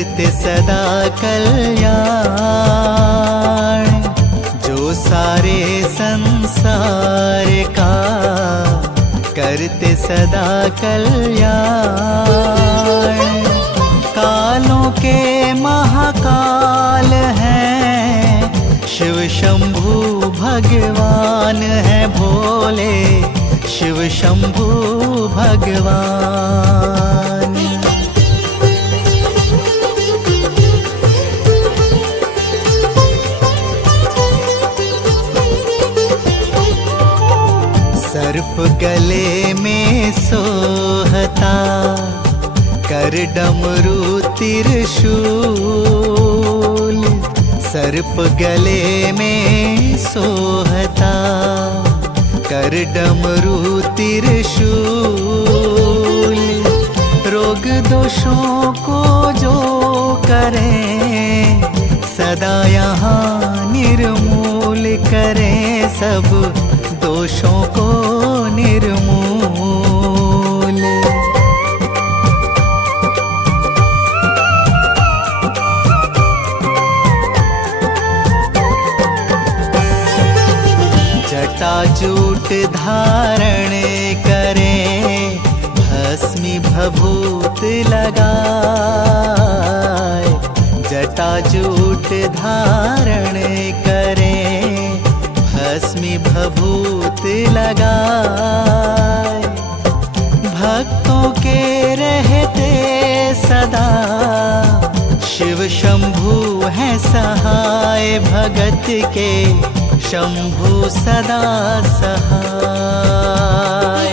करते सदा कल्याण, जो सारे संसार का करते सदा कल्याण। कालों के महाकाल हैं, शिव शंभु भगवान है भोले, शिव शंभु भगवान। सर्प गले में सोहता, कर डमरू त्रिशूल। सर्प गले में सोहता, कर डमरू त्रिशूल। रोग दोषों को जो करें, सदा यहाँ निर्मूल करें, सब दोषों को निर्मूल। जटाजूट धारण करें, भस्मी भभूत लगाए। जटाजूट धारण करें, भस्मी भभूत लगाए। भक्तों के रहते सदा, शिव शंभु है सहाय। भगत के शंभु सदा सहाय।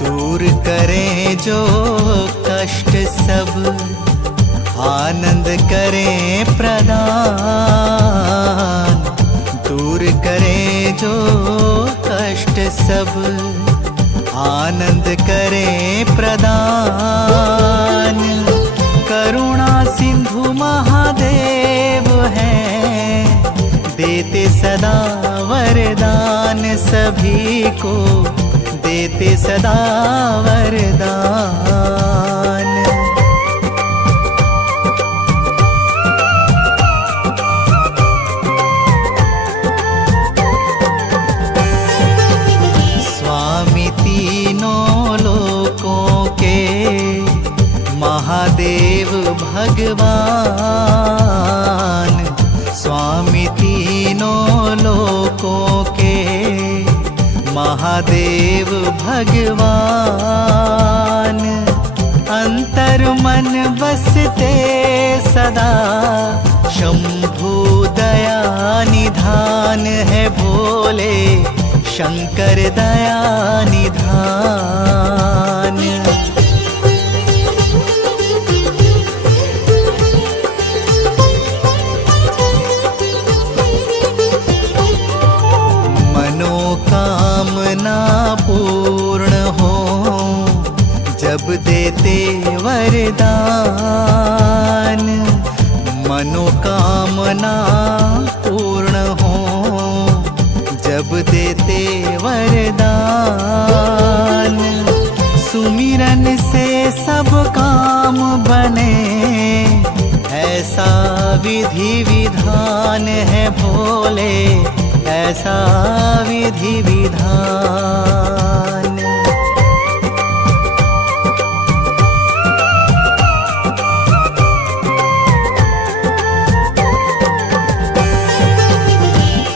दूर करें जो कष्ट सब, आनंद करें प्रदान। दूर करें जो कष्ट सब, आनंद करें प्रदान। करुणा सिंधु महादेव हैं, देते सदा वरदान। सभी को देते सदा वरदान। महादेव भगवान, स्वामी तीनों लोकों के महादेव भगवान। अंतर मन बसते सदा, शंभु दया निधान है भोले, शंकर दया निधान। मनोकामना पूर्ण हो, जब देते वरदान। मनोकामना पूर्ण हो, जब देते वरदान। सुमिरन से सब काम बने, ऐसा विधि विधान है भोले, ऐसा विधि विधान।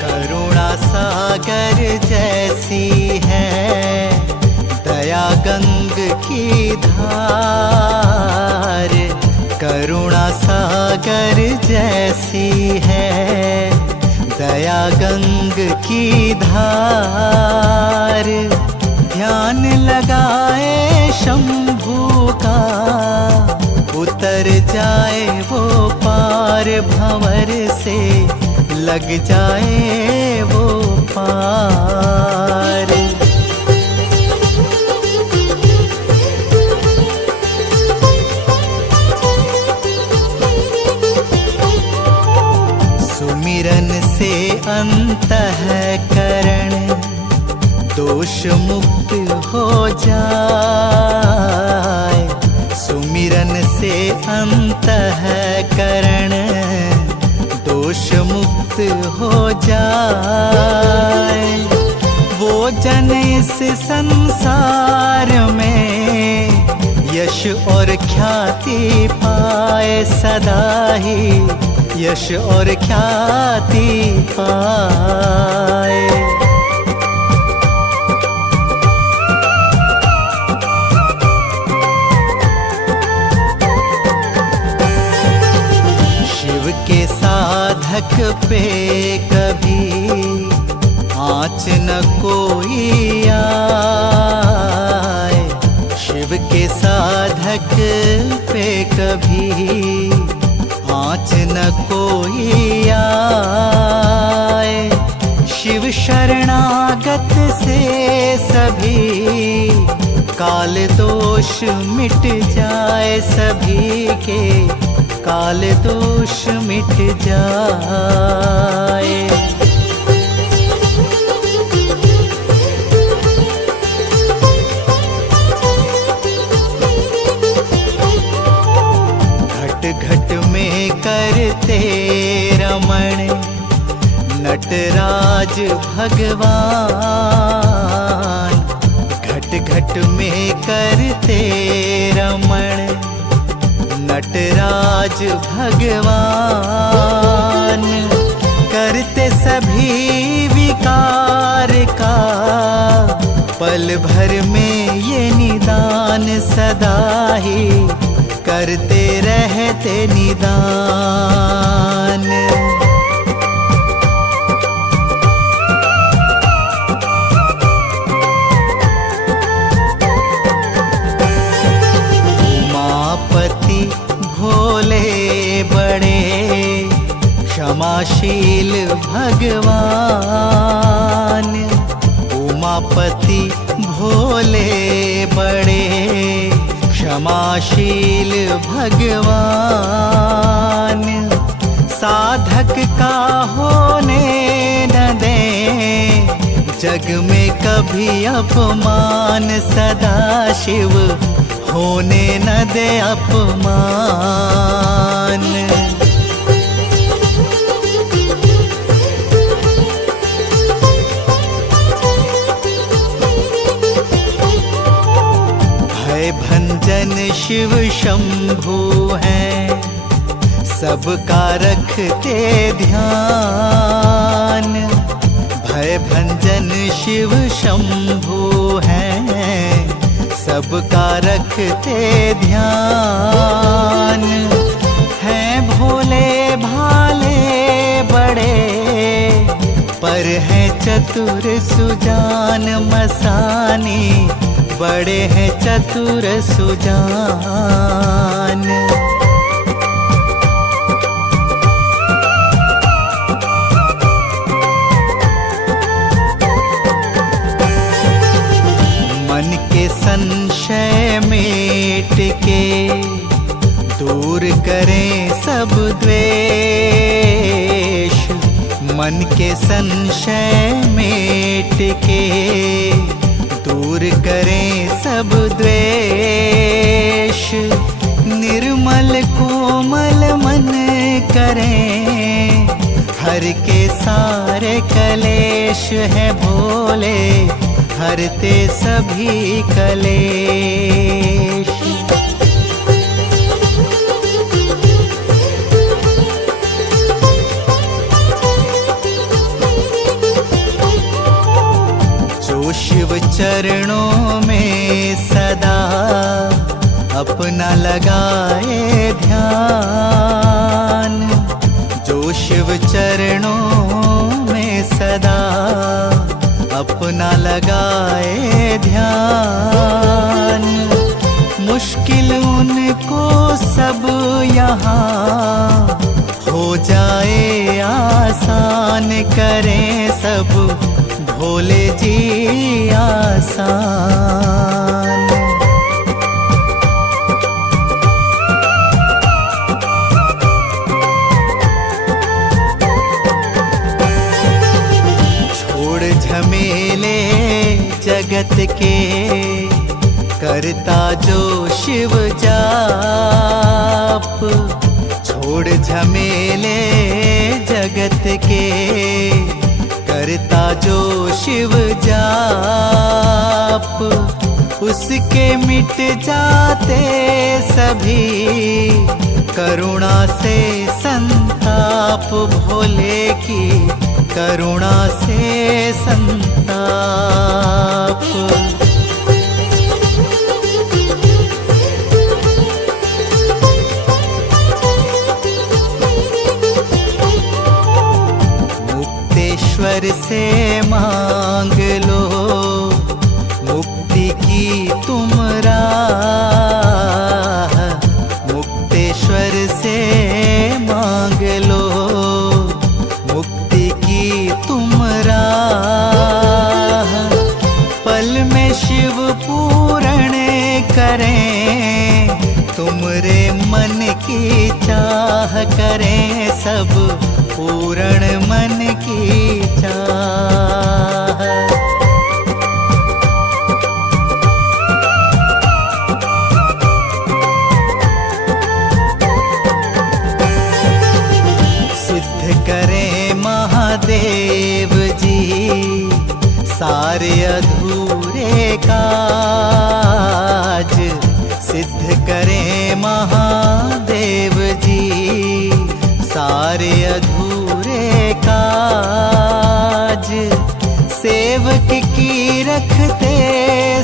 करुणा सागर जैसी है दया गंग की धार। करुणा सागर जैसी है दया गंग की धार। ध्यान लगाए शंभू का, उतर जाए वो पार। भंवर से लग जाए वो पार। सुमिरन से अंतः अंतःकरण दोष मुक्त हो जाए। सुमिरन से अंतःकरण दोष मुक्त हो जाए। वो जन इस संसार में यश और ख्याति पाए, सदा ही यश और ख्याति पाए। शिव के साधक पे कभी आँच न कोई आए। शिव के साधक पे कभी आँच न कोई आए। शिव शरणागत से सभी काल दोष मिट जाए, सभी के काल दोष मिट जाए। घट में करते रमण नटराज भगवान। घट घट में करते रमण नटराज भगवान। करते सभी विकार का पल भर में ये निदान, सदा ही करते रहते निदान। उमापति भोले बड़े क्षमाशील भगवान। उमापति भोले बड़े क्षमाशील भगवान। साधक का होने न दें जग में कभी अपमान, सदा शिव होने न दे अपमान। भंजन शिव शंभु हैं, सबका रखते ध्यान। भय भंजन शिव शंभु हैं, सबका रखते ध्यान। हैं भोले भाले बड़े पर हैं चतुर सुजान। मसानी बड़े हैं चतुर सुजान। मन के संशय मेट के दूर करें सब द्वेष। मन के संशय मेट के दूर करें सब द्वेष। निर्मल कोमल मन करें, हर के सारे कलेश हैं भोले, हरते सभी कलेश। शिव चरणों में सदा अपना लगाए ध्यान। जो शिव चरणों में सदा अपना लगाए ध्यान। मुश्किल उनको सब यहाँ हो जाए आसान, करें सब भोले जी आसान। झमेले जगत के, करता जो शिव जाप। छोड़ झमेले जगत के, करता जो शिव जाप। उसके मिट जाते सभी करुणा से संताप। भोले की करुणा से संताप। मुक्तेश्वर से मांग लो मुक्ति की तुम राह। मुक्तेश्वर से मांग लो मुक्ति की तुम राह। पल में शिव पूर्ण करें तुमरे मन की चाह। करें सब पूर्ण मन की चाह। सिद्ध करें महादेव जी सारे अधूरे काज। सिद्ध करें महादेव जी सारे अधूरे काज। सेवक की रखते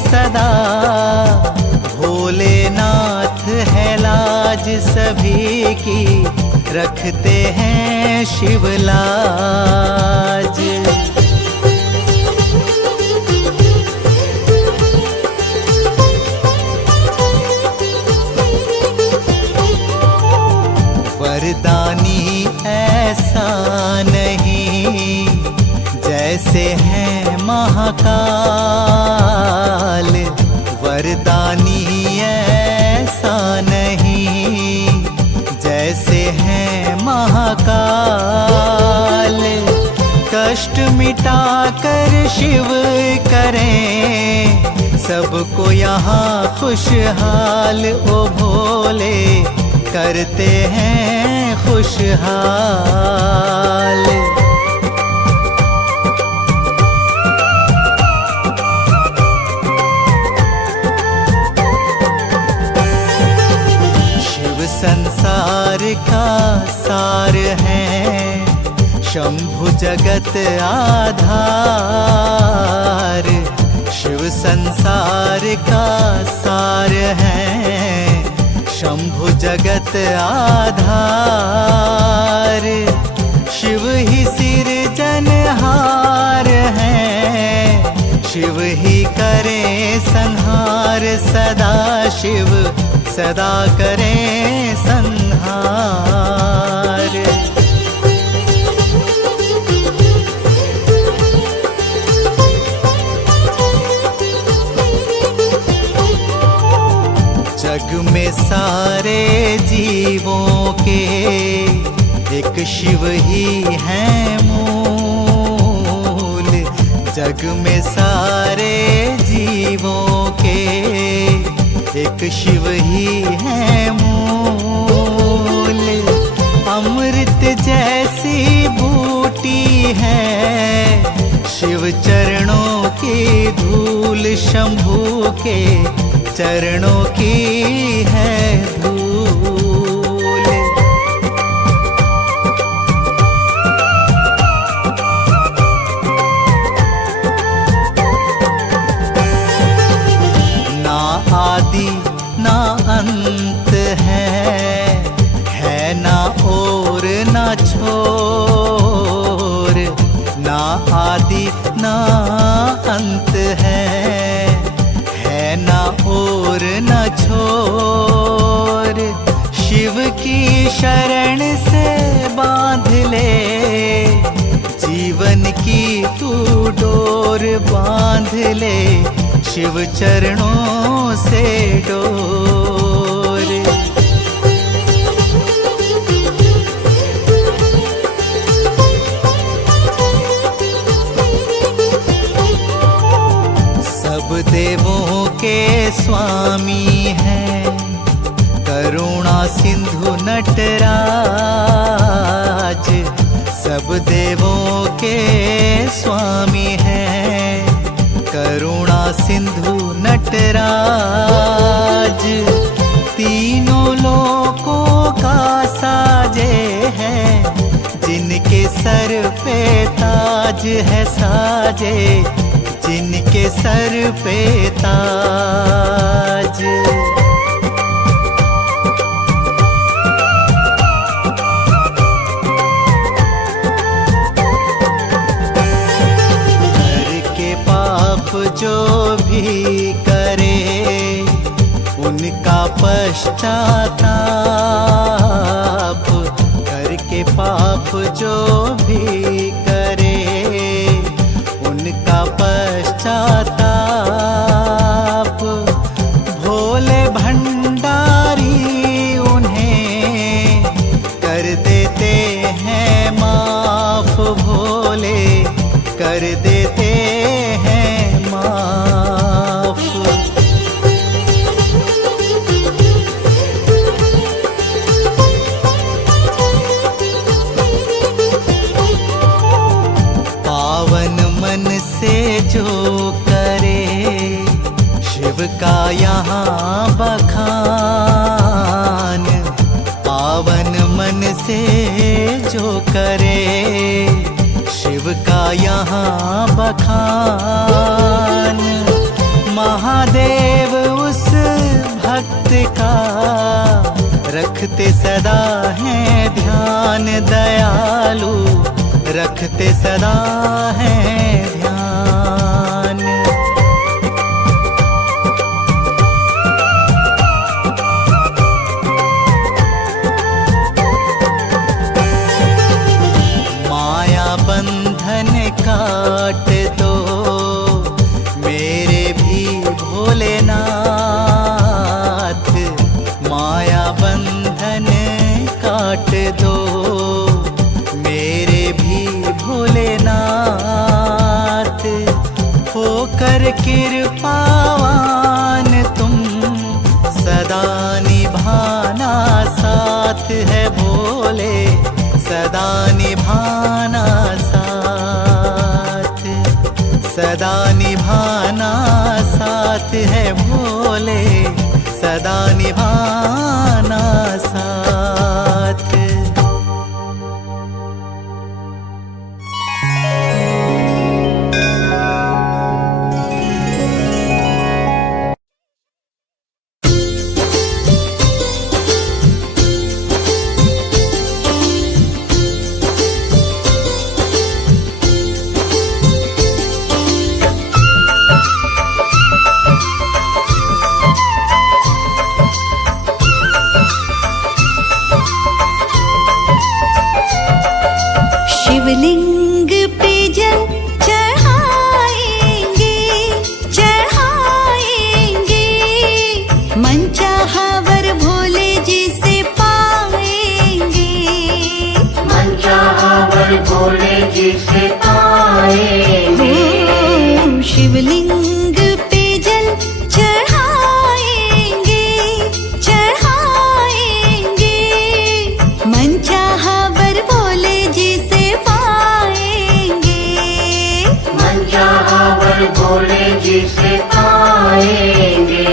सदा भोलेनाथ है लाज। सभी की रखते हैं शिव लाज। वरदानी ऐसा नहीं जैसे है महाकाल। वरदानी ऐसा नहीं जैसे है महाकाल। कष्ट मिटाकर शिव करें सबको यहाँ खुशहाल। ओ भोले करते हैं खुशहाल। शिव संसार का सार है शंभु जगत आधार। शिव संसार का सार है शंभु जगत आधार। शिव ही सिरजनहार हैं शिव ही करें संहार। सदा शिव सदा करें संहार। जग में सारे जीवों के एक शिव ही है मूल। जग में सारे जीवों के एक शिव ही है मूल। अमृत जैसी बूटी है शिव चरणों की धूल। शंभू के चरणों की है धूल। ना आदि ना अंत है ना और ना छोर। ना आदि ना अंत है ना और न छोर। शिव की शरण से बांध ले जीवन की तू डोर। बांध ले शिव चरणों से डोर। देवों के स्वामी हैं, करुणा सिंधु नटराज सब देवों के स्वामी हैं, करुणा सिंधु नटराज। तीनों लोकों का साजे हैं, जिनके सर पे ताज है साजे, जिनके सर पे ताज। घर के पाप जो भी करे उनका पश्चाताप, करके पाप जो भी करे उनका पश्चाताप। भोले भंडारी उन्हें कर देते हैं माफ, भोले कर देते हैं माफ। से जो करे शिव का यहाँ बखान, पावन मन से जो करे शिव का यहाँ बखान। महादेव उस भक्त का रखते सदा हैं ध्यान, दयालु रखते सदा हैं ध्यान। माया बंधन काट दो मेरे भी भोलेनाथ, माया बंधन काट दो मेरे भी भोलेनाथ। होकर कृपावान तुम सदा निभाना साथ है भोले, सदा निभाना साथ, सदा निभाना साथ है भोले, सदा निभाना साथ। शिवलिंग पे जल चढ़ाएंगे, चढ़ाएंगे, मनचाहा वर भोले जी से पाएंगे, मनचाहा वर भोले जी से पाएंगे। शिवलिंग पे जल चढ़ाएंगे, चढ़ाएंगे, मनचाहा वर भोले जी से पाएंगे, मनचाहा वर भोले जी से पाएंगे।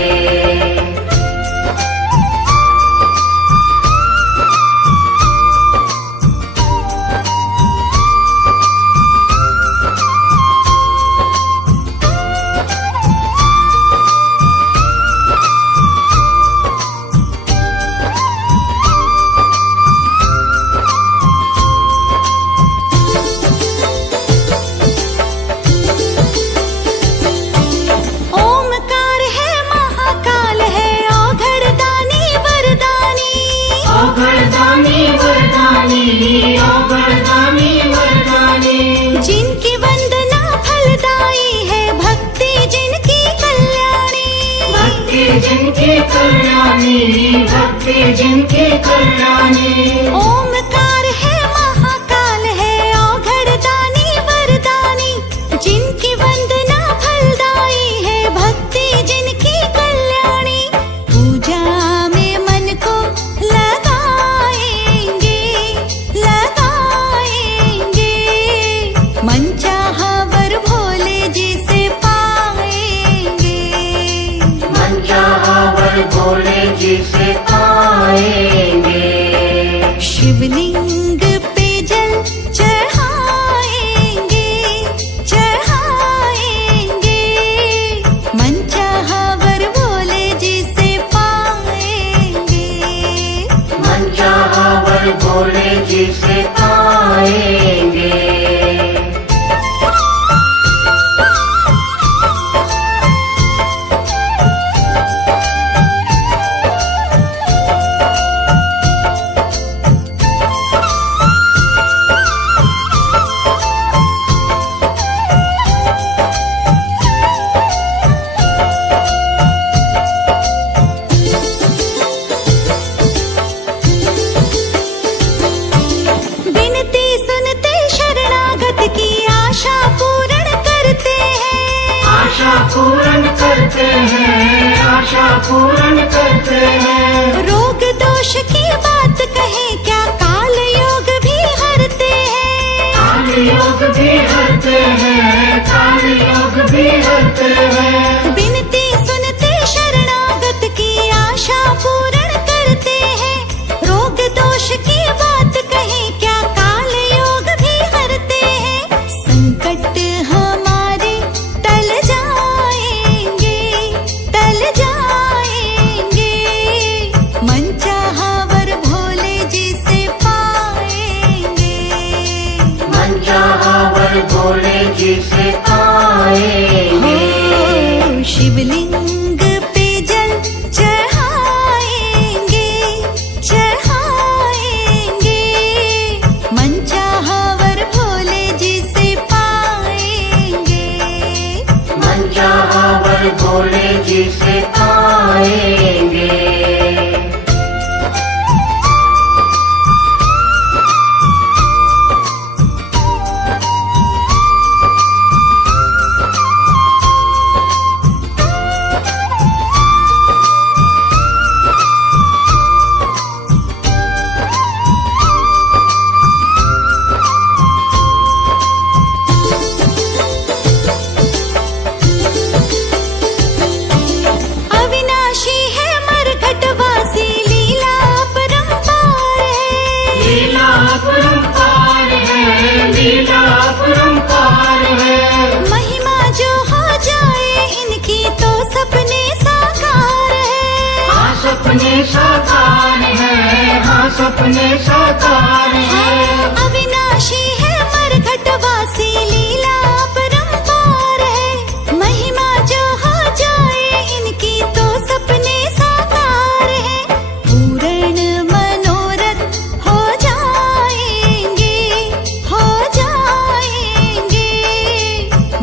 ओमकार है महाकाल है औघड़दानी वरदानी, औघड़दानी वरदानी, औघड़दानी वरदानी, जिनकी वंदना फलदायी है भक्ति जिनकी कल्याणी, भक्ति जिनकी कल्याणी, भक्ति जिनकी कल्याणी। ओमकार है महाकाल है औघड़दानी वरदानी, जिनकी वंदना फलदायी है भक्ति पूर्ण करते हैं। रोग दोष की बात कहें क्या, काल योग भी हरते हैं। काल योग भी हरते हैं, काल योग भी हरते हैं। बिनती सुनते शरणागत की आशा पूर्ण करते हैं। रोग दोष की बात कहें क्या, काल योग भी हरते हैं। संकट हमारे टल जाएंगे, टल जाएंगे। मन चाहा वर भोले जी से पाएंगे। मन चाहा वर भोले जी से पाएंगे। हो शिवलिंग पे जल चढ़ाएंगे, चढ़ाएंगे। मन चाहा वर भोले जी से पाएंगे। मन चाहा वर भोले जी से पाएंगे। अविनाशी है मरघटवासी, लीला अपरंपार है। लीला अपरंपार है, लीला अपरंपार है। महिमा जो हो जाए इनकी तो सपने साकार है। हाँ सपने साकार है, हाँ सपने साकार है। अविनाशी है मरघटवासी, लीला अपरंपार है। महिमा जो हो जाए इनकी तो सपने साकार है। पूर्ण मनोरथ हो जाएंगे, हो जाएंगे।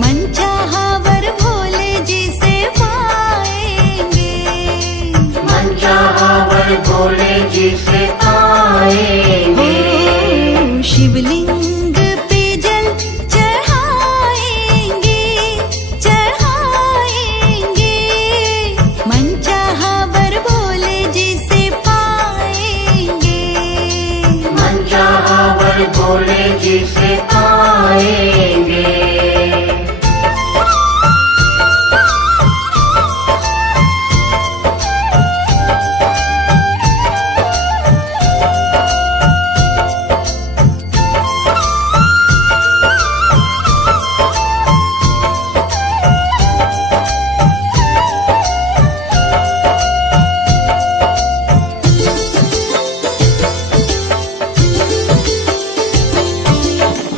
मन चाहा वर भोले जी से पाएंगे। मन चाहा वर भोले जी से पाएंगे। हो शिवलिंग पे जल चढ़ाएंगे, चढ़ाएंगे। मन चाहा वर भोले जी से पाएंगे। मन चाहा वर भोले जी से पाएंगे।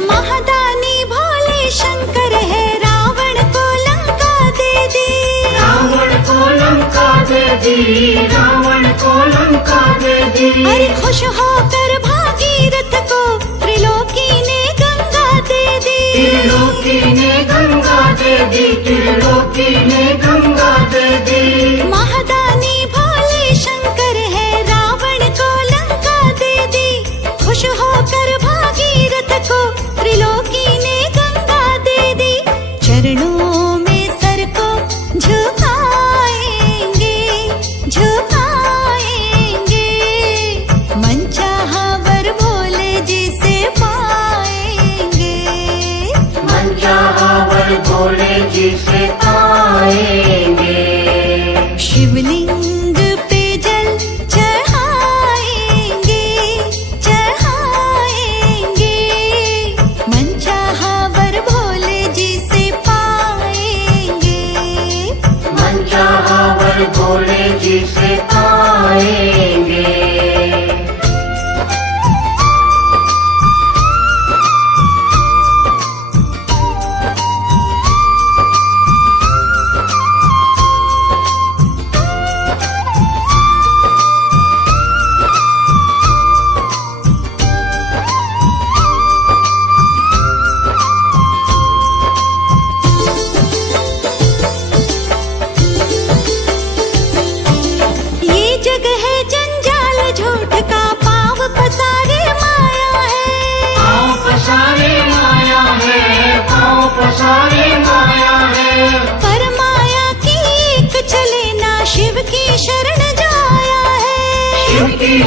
महादानी भोले शंकर है, रावण को लंका दे दी। रावण को लंका दे दी, रावण को लंका दे दी। अरे खुश होकर भागीरथ को त्रिलोकी ने गंगा दे दी। त्रिलोकी ने गंगा दे दी, त्रिलोकी ने गंगा दे दी। महादानी भोले शंकर है, रावण को लंका दे दी। खुश होकर भागीरथ को त्रिलोकी ने गंगा दे दी। चरणों में सर को झुकाएंगे, झुकाएंगे। मन चाहा वर भोले जी से पाएंगे। मन चाहा वर भोले जी से पाएंगे। शिवलिंग पे जल चढ़ाएंगे, चढ़ाएंगे। मन चाहा वर भोले जी से पाएंगे। मन चाहा वर भोले जी से पाएंगे।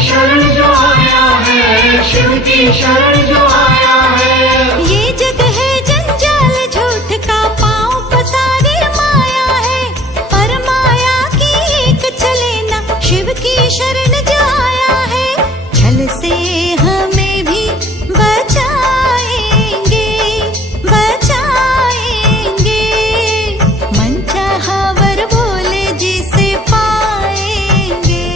शरण जो आया है, शिव की शरण जो आया है। ये जग है जंजाल झूठ का, पाँव पसारे माया है, पर माया की एक चले ना, शिव की शरण जो आया है। छल से हमें भी बचाएंगे, बचाएंगे, मनचाहा वर भोले जी से पाएंगे,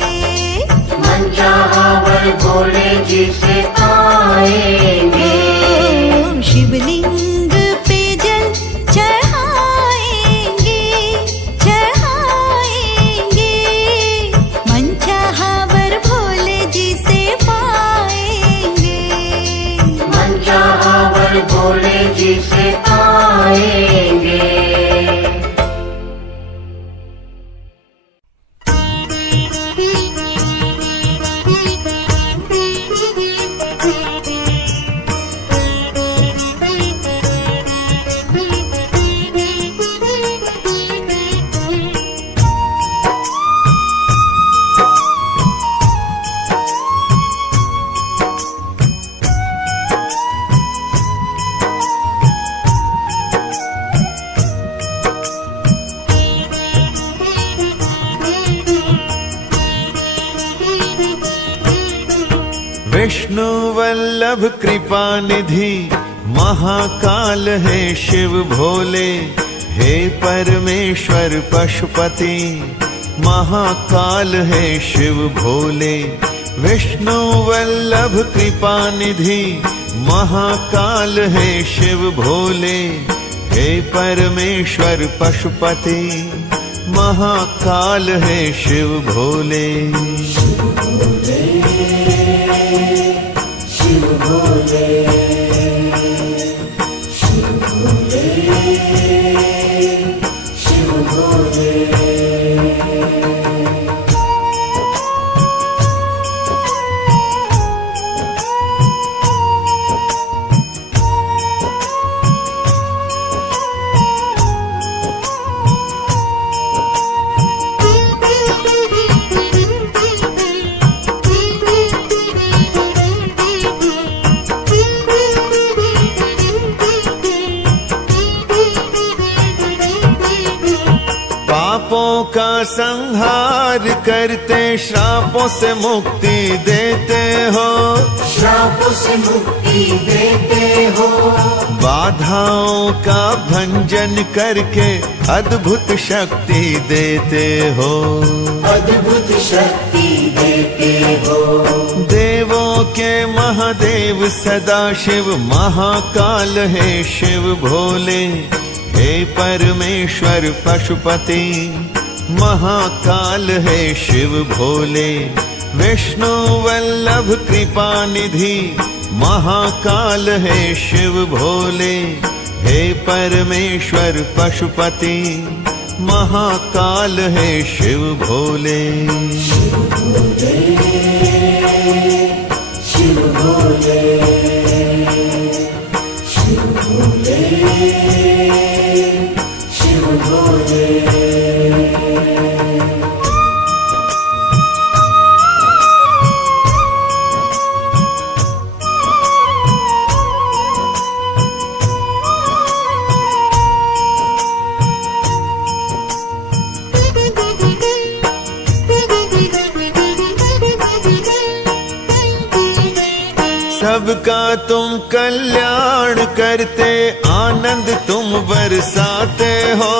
मनचाहा वर भोले जी से पाएंगे। ओम शिवलिंग पे जल चढ़ाएंगे, चढ़ाएंगे, मनचाहा वर भोले जी से पाएंगे, मनचाहा वर भोले जी से पाएंगे। विष्णु वल्लभ कृपा निधि महाकाल है शिव भोले, हे परमेश्वर पशुपति महाकाल है शिव भोले। विष्णु वल्लभ कृपा निधि महाकाल है शिव भोले, हे परमेश्वर पशुपति महाकाल है शिव भोले। पापों का संहार करते, श्रापों से मुक्ति देते हो, श्रापों से मुक्ति देते हो, बाधाओं का भंजन करके अद्भुत शक्ति देते हो, अद्भुत शक्ति देते हो। देवों के महादेव सदा शिव महाकाल है शिव भोले, हे परमेश्वर पशुपति महाकाल है शिव भोले। विष्णु वल्लभ कृपा निधि महाकाल है शिव भोले, हे परमेश्वर पशुपति महाकाल है शिव भोले। शिव भोले, शिव भोले, शिव भोले, शिव भोले। सबका तुम कल्याण करते, आनंद तुम बरसाते हो,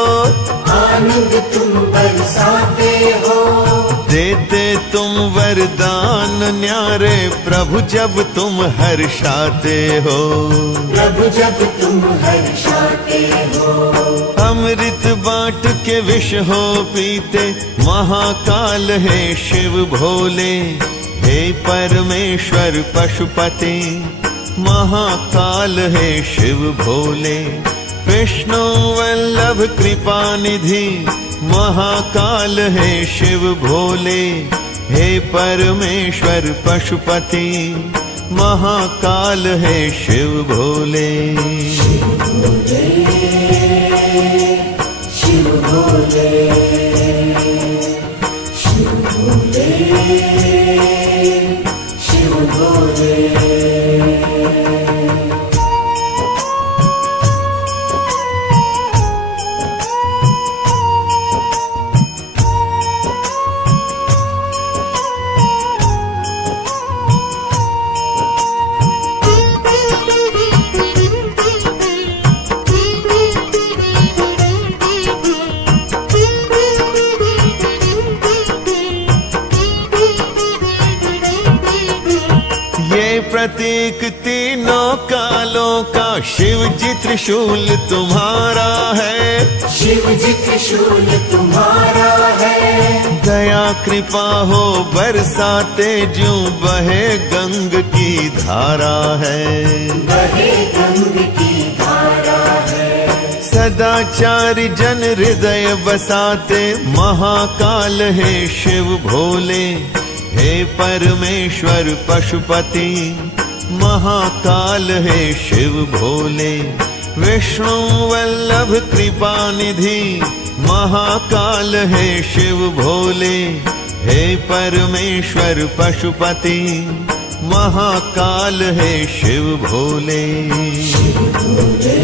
आनंद तुम बरसाते हो, देते तुम वरदान न्यारे प्रभु जब तुम हर्षाते हो, प्रभु जब तुम हर्षाते हो। अमृत बाँट के विष हो पीते, महाकाल है शिव भोले, हे परमेश्वर पशुपति महाकाल है शिव भोले। विष्णु वल्लभ कृपा निधि महाकाल है शिव भोले, हे परमेश्वर पशुपति महाकाल है शिव भोले। शिव भोले, शिव भोले, शिव भोले। प्रतीक तीनों कालों का शिव जी त्रिशूल तुम्हारा है। शिव जी त्रिशूल तुम्हारा है। दया कृपा हो बरसाते ज्यों बहे गंग की धारा है। बहे गंग की धारा है। सदाचारी जन हृदय बसाते महाकाल है शिव भोले। हे परमेश्वर पशुपति महाकाल है शिव भोले। विष्णु वल्लभ कृपा निधि महाकाल है शिव भोले। हे परमेश्वर पशुपति महाकाल है शिव भोले। शिव भोले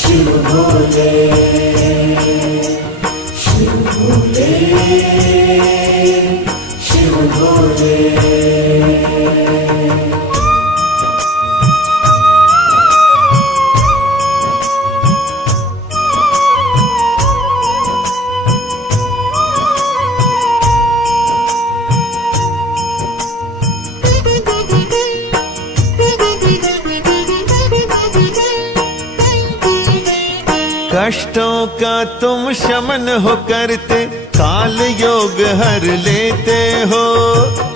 शिव भोले शिव भोले शिव भोले। कष्टों का तुम शमन हो करते काल योग हर लेते हो।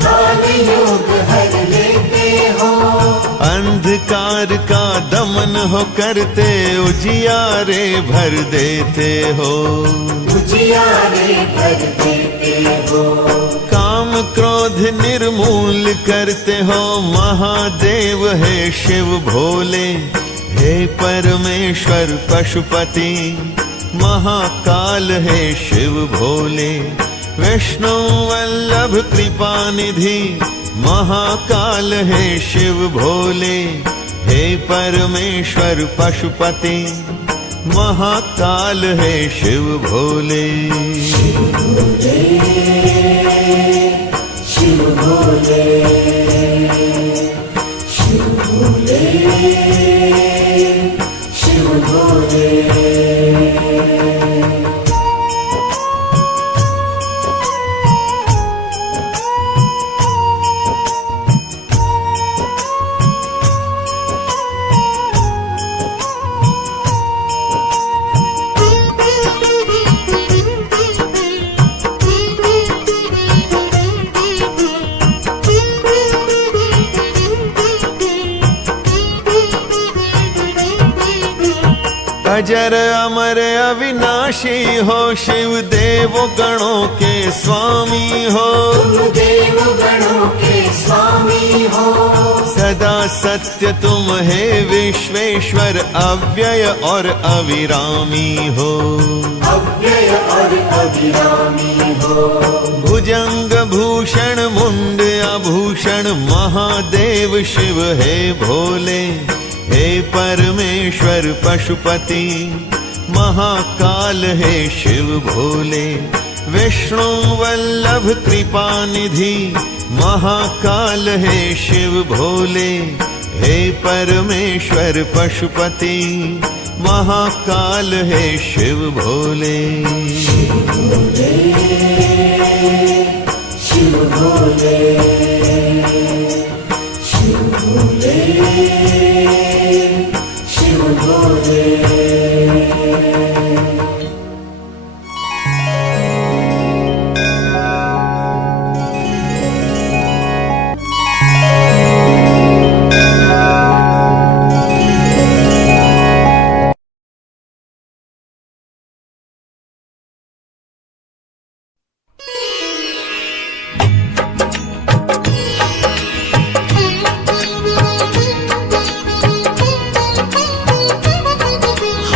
काल योग हर लेते हो। अंधकार का दमन हो करते उजियारे भर देते हो। उजियारे भर देते हो। काम क्रोध निर्मूल करते हो महादेव है शिव भोले। हे परमेश्वर पशुपति महाकाल है शिव भोले। विष्णु वल्लभ कृपा निधि महाकाल है शिव भोले। हे परमेश्वर पशुपति महाकाल है शिव भोले। शिव भोले शिव भोले शिव भोले शिव भोले। अजर अमर अविनाशी हो शिव देव गणों के स्वामी हो। तुम देव गणों के स्वामी हो। सदा सत्य तुम है विश्वेश्वर अव्यय और अविरामी हो। अव्यय और अविरामी हो। भुजंग भूषण मुंड आभूषण महादेव शिव है भोले। हे परमेश्वर पशुपति महाकाल है शिव भोले। विष्णु वल्लभ कृपा निधि महाकाल है शिव भोले। हे परमेश्वर पशुपति महाकाल है शिव भोले। शिव भोले शिव भोले शिव भोले शिव भोले।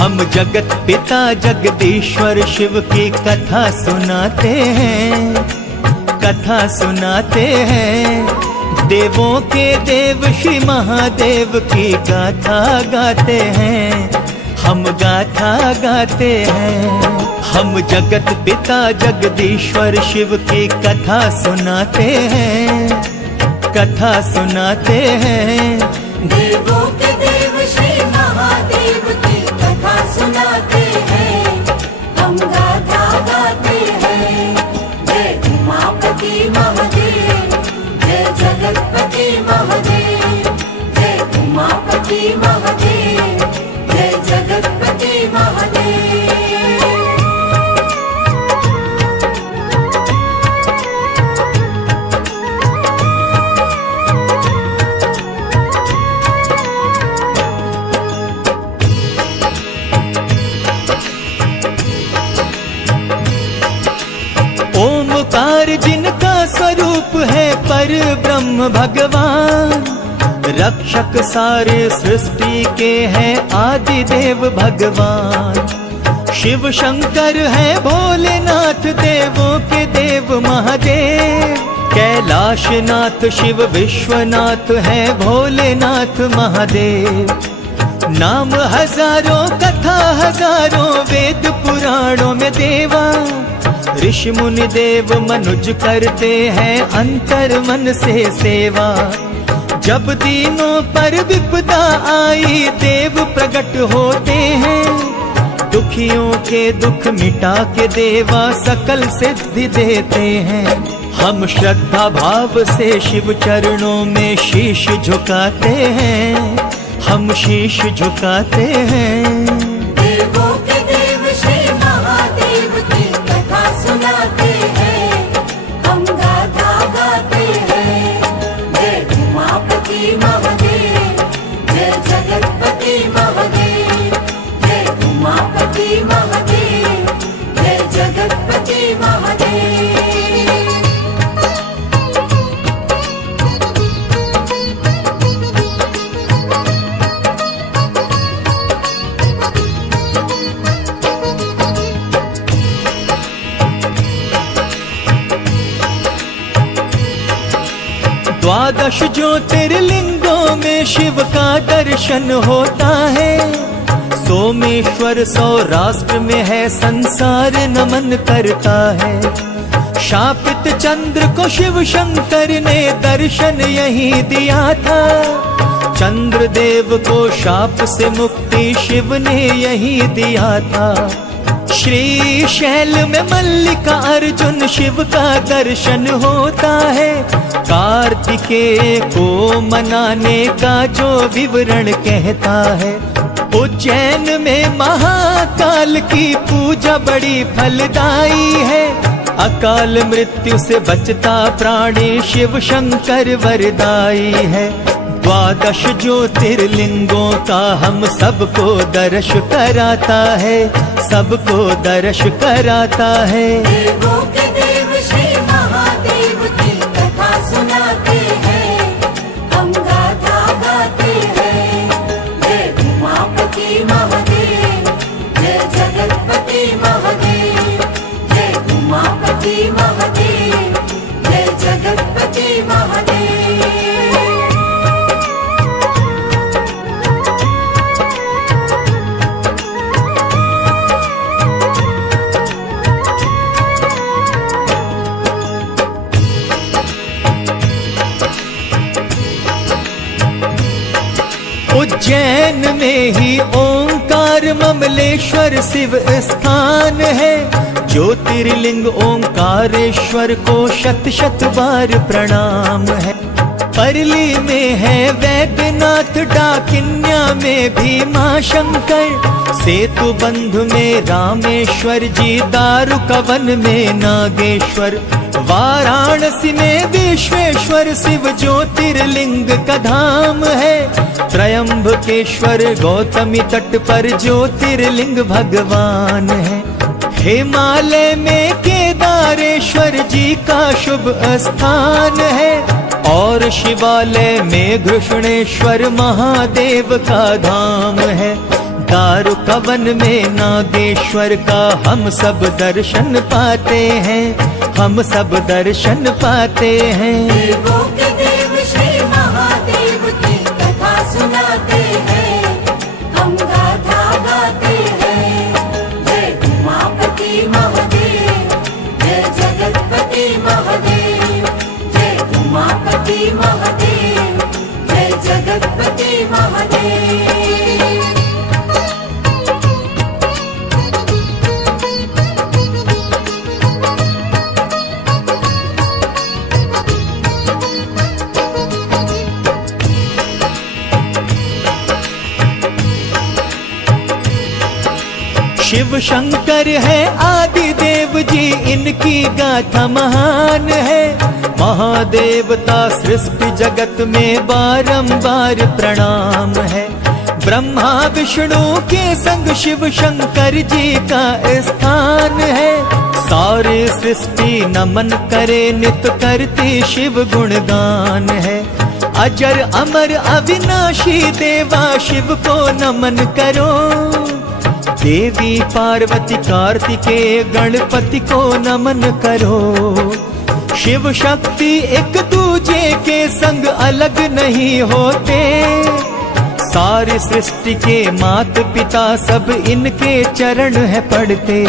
हम जगत पिता जगदीश्वर शिव की कथा सुनाते हैं। कथा सुनाते हैं। देवों के देव श्री महादेव की गाथा गाते हैं। हम गाथा गाते हैं। हम जगत पिता जगदीश्वर शिव की कथा सुनाते हैं। कथा सुनाते हैं। देवों के देव श्री महादेव की कथा सुनाते हैं। हम गाथा गाते हैं। जय उमापति महादेव जय जगतपति भगवान, रक्षक सारे सृष्टि के हैं आदि देव भगवान। शिव शंकर है भोलेनाथ, देवों के देव महादेव। कैलाशनाथ शिव विश्वनाथ है भोलेनाथ महादेव। नाम हजारों कथा हजारों वेद पुराणों में देवा। ऋषि मुनि देव मनुज करते हैं अंतर मन से सेवा। जब दीनों पर विपदा आई देव प्रकट होते हैं। दुखियों के दुख मिटा के देवा सकल सिद्धि देते हैं। हम श्रद्धा भाव से शिव चरणों में शीश झुकाते हैं, हम शीश झुकाते हैं। देवों के देव श्री महादेव की कथा सुनाते हैं, हम गाथा गाते हैं। जय उमापति महादेव, जय जगतपति महादेव, जय उमापति महादेव, जय जगतपति महादेव। द्वादश ज्योतिर्लिंगों में शिव का दर्शन होता है। सोमेश्वर सौराष्ट्र में है, संसार नमन करता है। शापित चंद्र को शिव शंकर ने दर्शन यही दिया था। चंद्र देव को शाप से मुक्ति शिव ने यही दिया था। श्री शैल में मल्लिका अर्जुन शिव का दर्शन होता है। कार्तिकेय को मनाने का जो विवरण कहता है। उज्जैन में महाकाल की पूजा बड़ी फलदायी है। अकाल मृत्यु से बचता प्राणी शिव शंकर वरदाई है। द्वादश ज्योतिर्लिंगों का हम सबको दर्श कराता है, सबको दर्श कराता है। देवों के देव श्री महादेव की कथा सुनाते हैं, हम गाथा गाते हैं। जय उमापति महादेव, जय जगतपति महादेव, जय उमापति महादेव, जय जगतपति महादेव। उज्जैन में ही ओंकार ममलेश्वर शिव स्थान है। ज्योतिर्लिंग ओंकारेश्वर को शत शत बार प्रणाम है। परली में है वैद्यनाथ, डाकिन्या में भीमा शंकर। सेतु बंधु में रामेश्वर जी, दारुकवन में नागेश्वर। वाराणसी में विश्वेश्वर शिव ज्योतिर्लिंग का धाम है। त्रयंबकेश्वर गौतमी तट पर ज्योतिर्लिंग भगवान है। हिमालय में केदारेश्वर जी का शुभ स्थान है। और शिवालय में घृष्णेश्वर महादेव का धाम है। दारुकवन में नागेश्वर का हम सब दर्शन पाते हैं, हम सब दर्शन पाते हैं। देवों के देव श्री महादेव की कथा सुनाते हैं, हम गाथा गाते हैं। जय उमापति महादेव, जय जगतपति महादेव, जय उमापति महादेव, जय जगतपति महादेव। शिव शंकर है आदि देव जी, इनकी गाथा महान है। महादेवता सृष्टि जगत में बारंबार प्रणाम है। ब्रह्मा विष्णु के संग शिव शंकर जी का स्थान है। सारे सृष्टि नमन करे नित करती शिव गुणगान है। अजर अमर अविनाशी देवा शिव को नमन करो। देवी पार्वती कार्तिकेय गणपति को नमन करो। शिव शक्ति एक दूजे के संग अलग नहीं होते। सारी सृष्टि के मात पिता सब इनके चरण है पड़ते।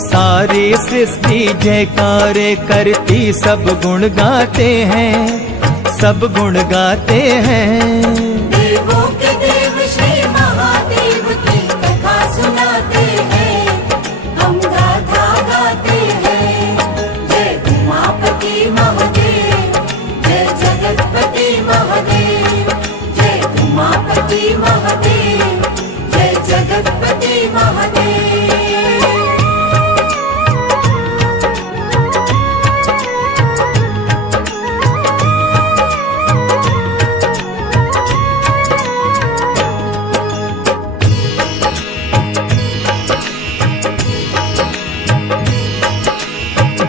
सारी सृष्टि जयकारे करती सब गुण गाते हैं, सब गुण गाते हैं। देवों के देव श्री महादेव की कथा सुनाते हैं, हम गाथा गाते हैं। जय उमापति महादेव, जय जगतपति महादेव, जय उमापति महादेव, जय जगतपति महादेव।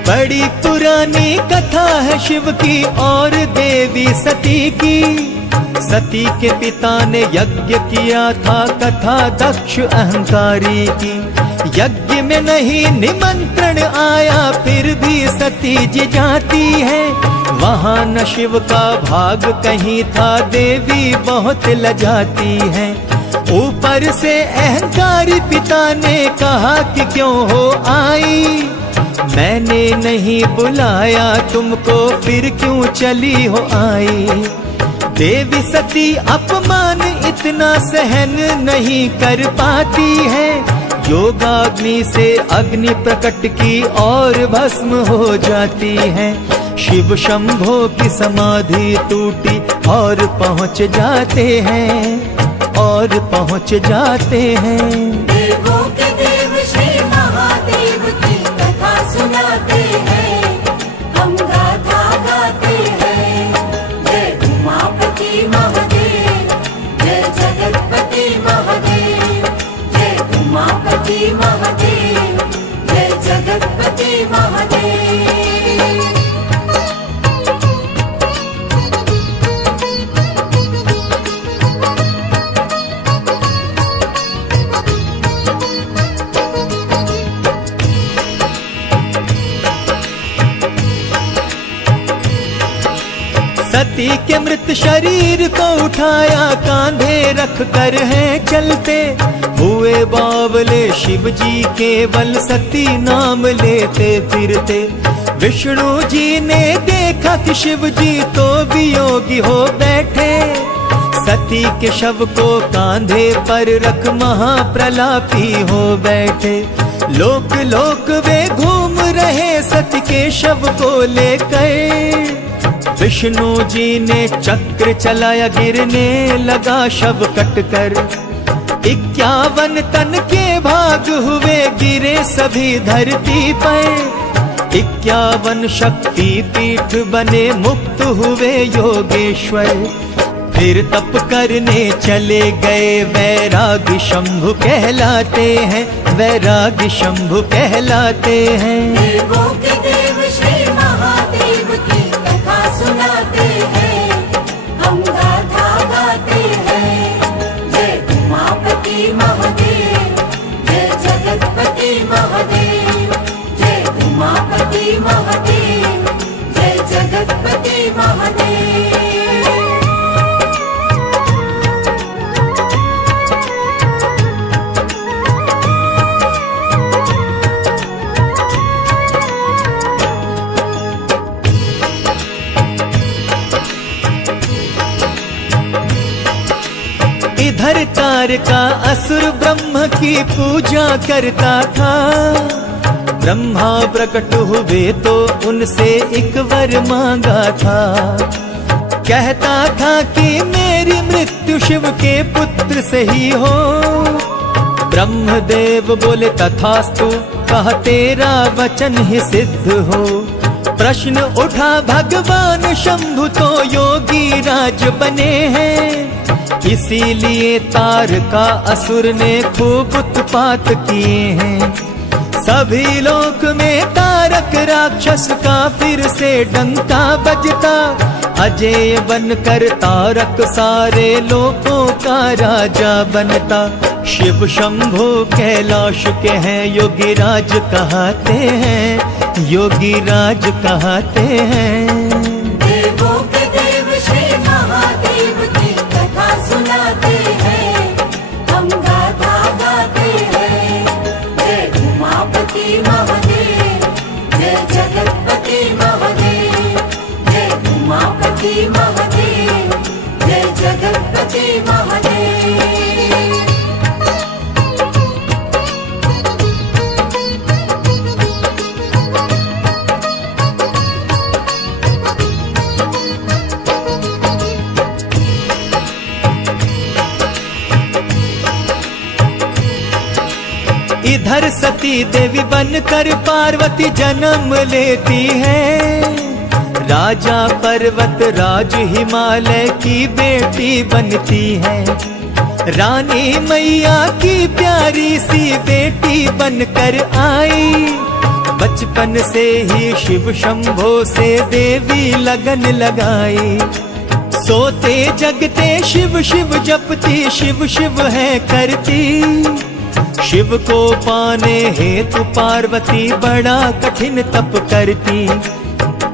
बड़ी पुरानी कथा है शिव की और देवी सती की। सती के पिता ने यज्ञ किया था, कथा दक्ष अहंकारी की। यज्ञ में नहीं निमंत्रण आया फिर भी सती जी जाती है। वहाँ न शिव का भाग कहीं था, देवी बहुत लजाती है। ऊपर से अहंकारी पिता ने कहा कि क्यों हो आई, मैंने नहीं बुलाया तुमको फिर क्यों चली हो आई। देवी सती अपमान इतना सहन नहीं कर पाती है। योगाग्नि से अग्नि प्रकट की और भस्म हो जाती है। शिव शंभो की समाधि टूटी और पहुँच जाते हैं, और पहुँच जाते हैं। देवों के देव श्री महादेव की कथा सुनाते हैं, हम गाथा गाते हैं। जय उमापति महादेव, जय जगतपति महादेव, जय उमापति महादेव, जय जगतपति महादेव। सती के मृत शरीर को उठाया कांधे रख कर हैं चलते। हुए बावले शिव जी केवल सती नाम लेते फिरते। विष्णु जी ने देखा कि शिव जी तो वियोगी हो बैठे। सती के शव को कांधे पर रख महाप्रलापी हो बैठे। लोक लोक वे घूम रहे सती के शव को लेकर। विष्णु जी ने चक्र चलाया गिरने लगा शव कटकर। 51 तन के भाग हुए गिरे सभी धरती पर। 51 शक्ति पीठ बने मुक्त हुए योगेश्वर। फिर तप करने चले गए वैरागी शंभु कहलाते हैं, वैरागी शंभु कहलाते हैं। देवों के देव श्री महादेव की कथा सुनाते हैं, हम गाथा गाते हैं। जय उमापति महादेव, जय जगतपति महादेव, जय उमापति महादेव, जय जगतपति महादेव। इधर तारका असुर ब्रह्म की पूजा करता था। ब्रह्मा प्रकट हुए तो उनसे एक वर मांगा था। कहता था कि मेरी मृत्यु शिव के पुत्र से ही हो। ब्रह्मदेव बोले तथास्तु, कहा तेरा वचन ही सिद्ध हो। प्रश्न उठा भगवान शंभु तो योगी राज बने हैं। इसीलिए तारका असुर ने खूब उत्पात किए हैं। सभी लोक में तारक राक्षस का फिर से डंका बजता। अजेय बनकर तारक सारे लोकों का राजा बनता। शिव शंभो कैलाश के हैं योगीराज कहते हैं, योगीराज कहते हैं। देवों के देव श्री महादेव की कथा सुनाते हैं, हम गाथा गाते हैं। जय उमापति महादेव, जय जगतपति महादेव, जय उमापति महादेव, जय जगतपति महादेव। इधर सती देवी बनकर पार्वती जन्म लेती है। राजा पर्वत राज हिमालय की बेटी बनती है। रानी मैया की प्यारी सी बेटी बनकर आई। बचपन से ही शिव शंभो से देवी लगन लगाई। सोते जगते शिव शिव जपती, शिव शिव है करती। शिव को पाने हेतु पार्वती बड़ा कठिन तप करती।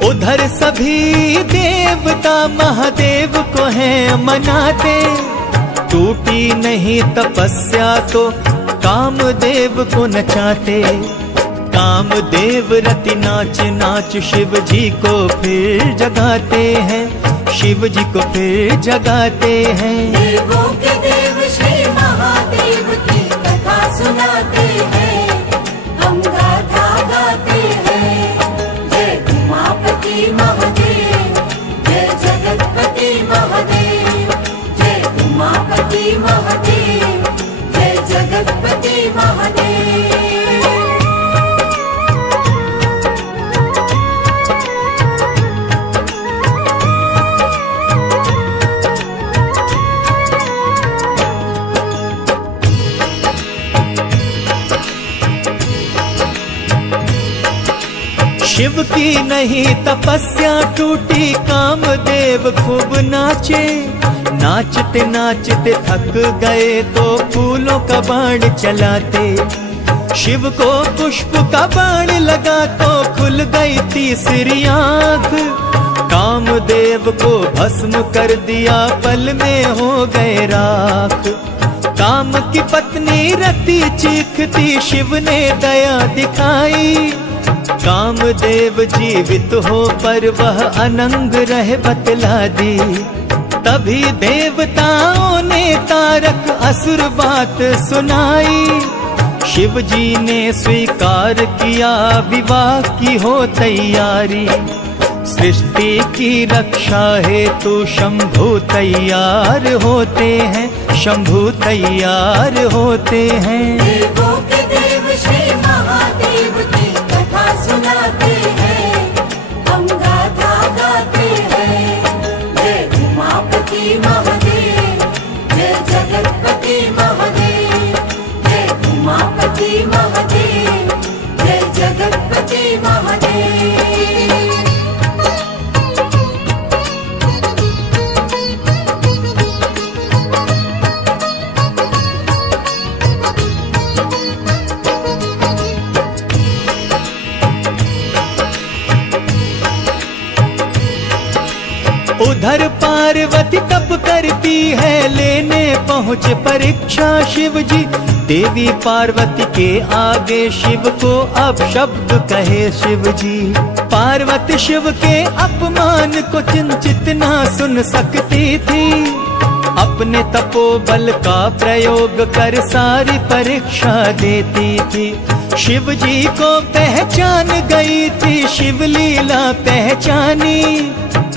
उधर सभी देवता महादेव को है मनाते। टूटी नहीं तपस्या तो कामदेव को नचाते। कामदेव रति नाच नाच शिव जी को फिर जगाते हैं, शिव जी को फिर जगाते हैं। देवों के देव श्री महादेव की कथा सुनाते हैं, हम गाथा गाते हैं। जय उमापति महादेव, जय जगतपति महादेव, जय उमापति महादेव, जय जगतपति महादेव। शिव की नहीं तपस्या टूटी, कामदेव खूब नाचे। नाचते नाचते थक गए तो फूलों का बाण चलाते। शिव को पुष्प का बाण लगा तो खुल गई तीसरी आँख। कामदेव को भस्म कर दिया, पल में हो गए राख। काम की पत्नी रति चीखती, शिव ने दया दिखाई। कामदेव जीवित हो पर वह अनंग रह बतला दी। तभी देवताओं ने तारक असुर बात सुनाई। शिव जी ने स्वीकार किया, विवाह की हो तैयारी। सृष्टि की रक्षा हेतु शंभु तैयार होते हैं, शंभु तैयार होते हैं। देवों के देव श्री महादेव की कथा सुनाते हैं, हम गाथा गाते हैं। जय उमापति महादेव, जय जगतपति महादेव, जय उमापति महादेव, जय जगतपति महादेव। उधर पार्वती तप करती है, लेने पहुँचे परीक्षा शिव जी। देवी पार्वती के आगे शिव को अब शब्द कहे शिव जी। पार्वती शिव के अपमान को चिंतित ना सुन सकती थी। अपने तपोबल का प्रयोग कर सारी परीक्षा देती थी। शिव जी को पहचान गई थी, शिव लीला पहचानी।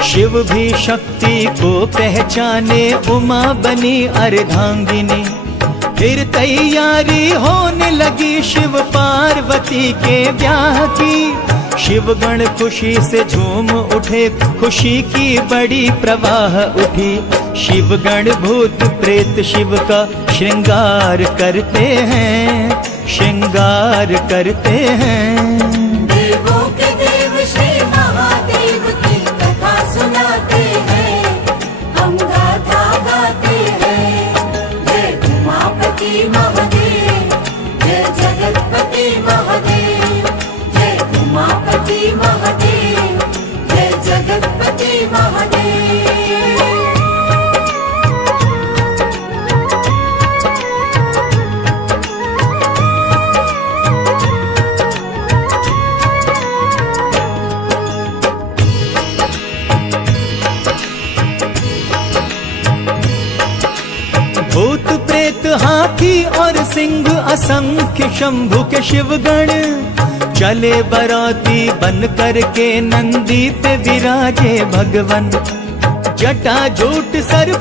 शिव भी शक्ति को पहचाने, उमा बनी अर्धांगिनी। फिर तैयारी होने लगी शिव पार्वती के ब्याह की। शिवगण खुशी से झूम उठे, खुशी की बड़ी प्रवाह उठी। शिवगण भूत प्रेत शिव का श्रृंगार करते हैं, श्रृंगार करते हैं। देवों के देव श्री महादेव की कथा सुनाते हैं, हम गाथा गाते हैं। जय उमापति महादेव, जय जगतपति महादेव, जय उमापति महादेव, जय जगतपति महादेव। भूत प्रेत हाथी और सिंह असंख्य शंभु के शिवगण, चले बराती बन करके नंदी पे विराजे भगवन। जटा जूट सर